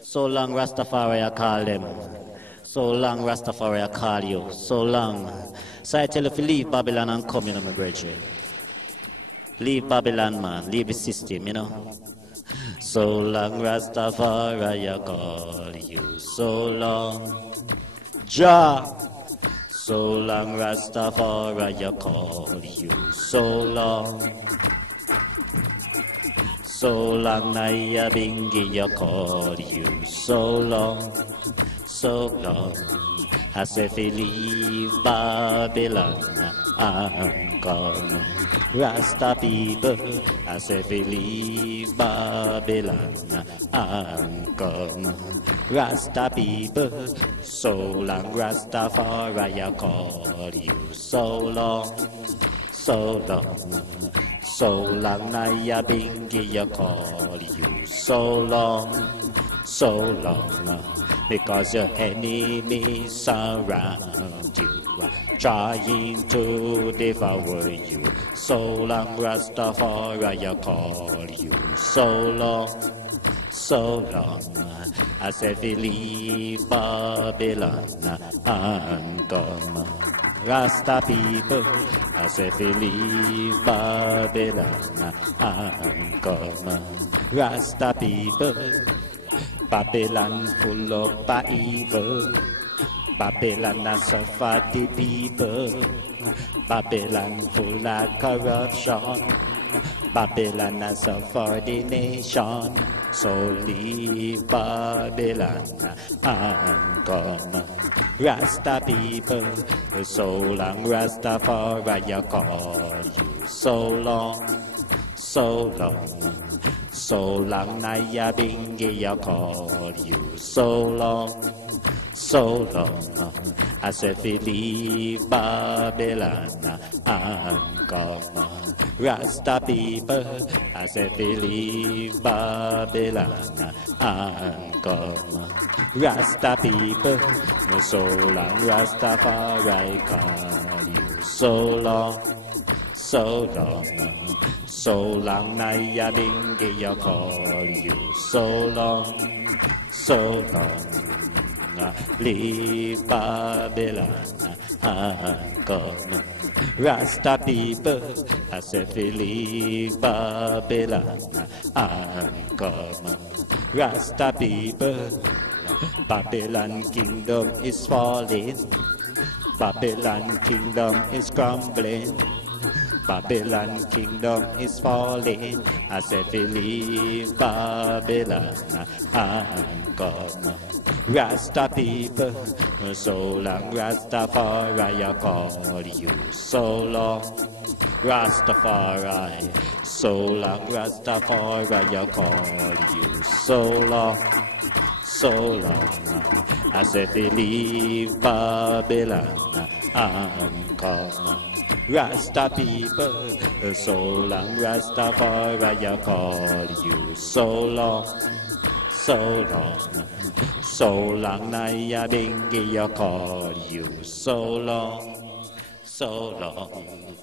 So long Rastafari I call them. So long Rastafari I call you. So long. So I tell you if you leave Babylon and come, you know, my brethren. Leave Babylon, man. Leave the system, you know. So long Rastafari I call you. So long. Jah. So long Rastafari I call you. So long. So long Naya Bingi I call you. So long. So long. I say if you leave Babylon and come. Rasta people, I say if you leave Babylon and come. Rasta people, so long Rastafari I call you. So long, so long. So long Naya Bingi I call you. So long, so long. Because your enemies surround you, trying to devour you. So long Rastafari I call you. So long, so long. I said we leave Babylon and come. Rasta people, I said we leave Babylon and come. Rasta people. Babylon full of evil. Babylon has suffered the people. Babylon full of corruption. Babylon has suffered the nation. So leave Babylon and come. Rasta people, so long Rastafari I call you. So long, so long. So long Naya Bingi I call you. So long, so long. I said we leave Babylon and come. Rasta people, I said we leave Babylon and come. Rasta people, so long Rastafari call you. So long, so long. So long Naya Bingi I call you. So long, so long. Leave Babylon and come. Rasta people, I said we leave Babylon and come. Rasta people, Babylon kingdom is falling. Babylon kingdom is crumbling. Babylon kingdom is falling. I said we leave Babylon and come. Rasta people, so long Rastafari I call you. So long Rastafari, so long Rastafari I call you. So long, so long. I said we leave Babylon and come. Rasta people, so long Rastafari I call you. So long, so long. So long Naya Bingi I call you. So long, so long.